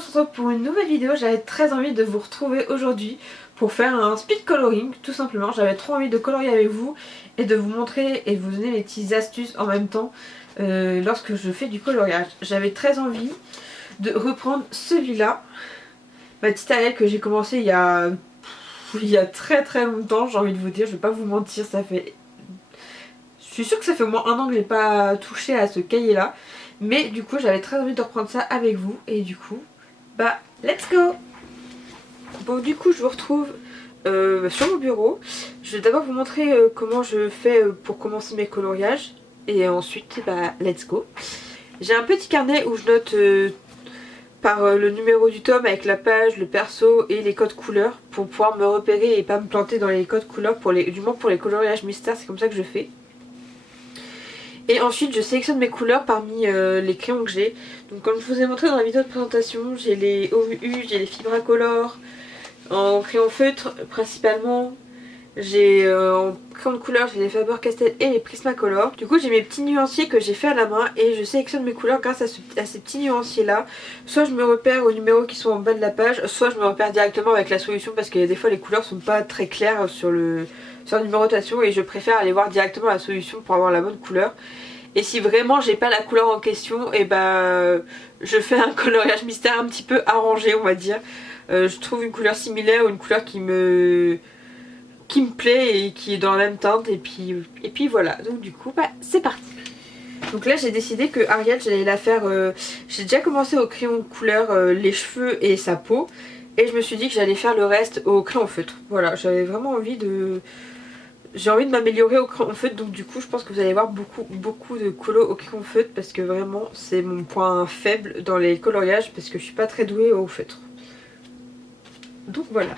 se retrouve pour une nouvelle vidéo. J'avais très envie de vous retrouver aujourd'hui pour faire un speed coloring tout simplement. J'avais trop envie de colorier avec vous et de vous montrer et de vous donner mes petites astuces en même temps lorsque je fais du coloriage. J'avais très envie de reprendre celui-là, ma petite Ariel que j'ai commencé il y a très longtemps, j'ai envie de vous dire, je vais pas vous mentir, ça fait... Je suis sûre que ça fait au moins un an que j'ai pas touché à ce cahier là. Mais du coup j'avais très envie de reprendre ça avec vous. Et du coup, bah let's go. Bon du coup je vous retrouve sur mon bureau. Je vais d'abord vous montrer comment je fais pour commencer mes coloriages. Et ensuite bah let's go. J'ai un petit carnet où je note par le numéro du tome avec la page, le perso et les codes couleurs. Pour pouvoir me repérer et pas me planter dans les codes couleurs, du moins pour les coloriages mystères, c'est comme ça que je fais. Et ensuite je sélectionne mes couleurs parmi les crayons que j'ai. Donc comme je vous ai montré dans la vidéo de présentation, j'ai les OU, j'ai les Fibracolor en crayon feutre principalement. J'ai en crayon de couleur, j'ai les Faber-Castell et les Prismacolor. Du coup j'ai mes petits nuanciers que j'ai fait à la main et je sélectionne mes couleurs grâce à ces petits nuanciers là. Soit je me repère aux numéros qui sont en bas de la page, soit je me repère directement avec la solution parce que des fois les couleurs sont pas très claires sur la numérotation et je préfère aller voir directement la solution pour avoir la bonne couleur. Et si vraiment j'ai pas la couleur en question, et je fais un coloriage mystère un petit peu arrangé on va dire. Je trouve une couleur similaire ou une couleur qui me plaît et qui est dans la même teinte et puis voilà. Donc du coup c'est parti. Donc là j'ai décidé que Ariel j'allais la faire, j'ai déjà commencé au crayon de couleur les cheveux et sa peau. Et je me suis dit que j'allais faire le reste au crayon feutre. Voilà, j'avais vraiment envie de... J'ai envie de m'améliorer au crayon feutre, donc du coup je pense que vous allez voir beaucoup de colos au crayon feutre parce que vraiment c'est mon point faible dans les coloriages parce que je suis pas très douée au feutre. Donc voilà.